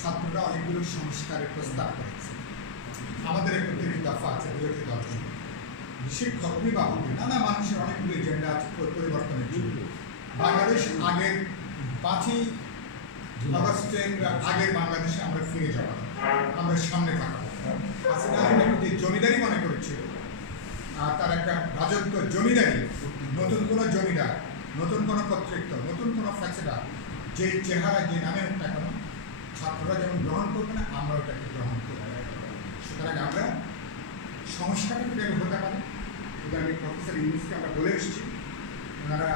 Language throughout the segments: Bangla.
ছাত্ররা অনেকগুলো সংস্কারের প্রস্তাব করেছে। আমাদের ৩১ দফা আছে বিরোধী দলজন, শিক্ষক, অভিভাবক, নানা মানুষের অনেকগুলো এজেন্ডা আছে পরিবর্তনের জন্য। বাংলাদেশ আগের ৫ই আগস্টের আগের বাংলাদেশে আমরা ফিরে যাব, আমরা সামনে থাকবো। হাসিনা যে জমিদারি মনে করেছিল, তার একটা রাজত্ব জমিদারি, নতুন কোনো জমিদার, নতুন কোনো কর্তৃত্ব, নতুন কোনো ফ্যাসিলা, যে চেহারা যে নামে হোক না কেন, ছাত্ররা যেমন গ্রহণ করবে না, আমরা ওটাকে গ্রহণ করব। সুতরাং আমরা সংস্কারটা কীভাবে হতে পারে, আমি প্রফেসর ইউনুসকে আমরা বলে এসেছি। ওনারা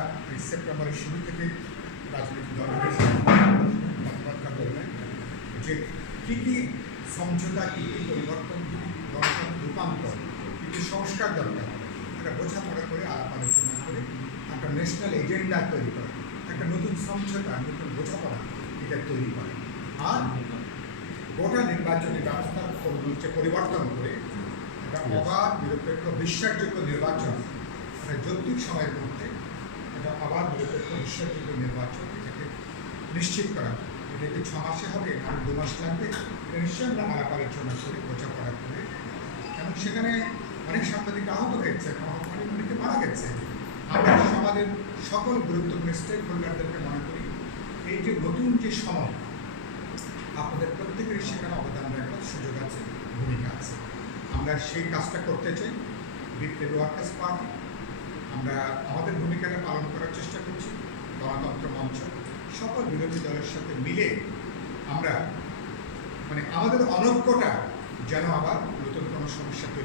সেপ্টেম্বরের শুরু থেকে রাজনৈতিক দলের কথাবার্তা বলবেন যে কী কী সমঝোতা, কী কী পরিবর্তন, কী কী রূপান্তর, কী কী সংস্কার দরকার, একটা বোঝাপড়া করে আলাপ আলোচনা করে একটা ন্যাশনাল এজেন্ডা তৈরি করে, একটা নতুন সমঝোতা, নতুন বোঝাপড়া এটা তৈরি করে। আর গোটা নির্বাচনী ব্যবস্থার পরিবর্তন করে একটা অবাধ, নিরপেক্ষ, বিশ্বাসযোগ্য নির্বাচন, একটা যৌক্তিক সময়ের মধ্যে একটা অবাধ, নিরপেক্ষ, বিশ্বাসযোগ্য নির্বাচন এটাকে নিশ্চিত করা। এটা কি 6 মাসে হবে, আর 2 মাস লাগবে? এটা নিশ্চয়ই আমরা আলাপ আলোচনা করে, বোঝাপড়া করে। এবং সেখানে অনেক সাংবাদিক আহত হয়েছে, অনেকে মারা গেছে। আমরা সমাজের সকল গুরুত্বপূর্ণ স্টেক হোল্ডারদেরকে মনে করি এই যে নতুন যে সময়, আপনাদের প্রত্যেকেরই সেখানে অবদান রাখার সুযোগ আছে, ভূমিকা আছে। আমরা সেই কাজটা করতে চাই। বিপ্লবী ওয়ার্কার্স পার্টি আমরা আমাদের ভূমিকাটা পালন করার চেষ্টা করছি। গণতন্ত্র মঞ্চ সকল বিরোধী দলের সাথে মিলে আমরা আমাদের অনৈক্যটা যেন আবার নতুন কোনো সমস্যা তৈরি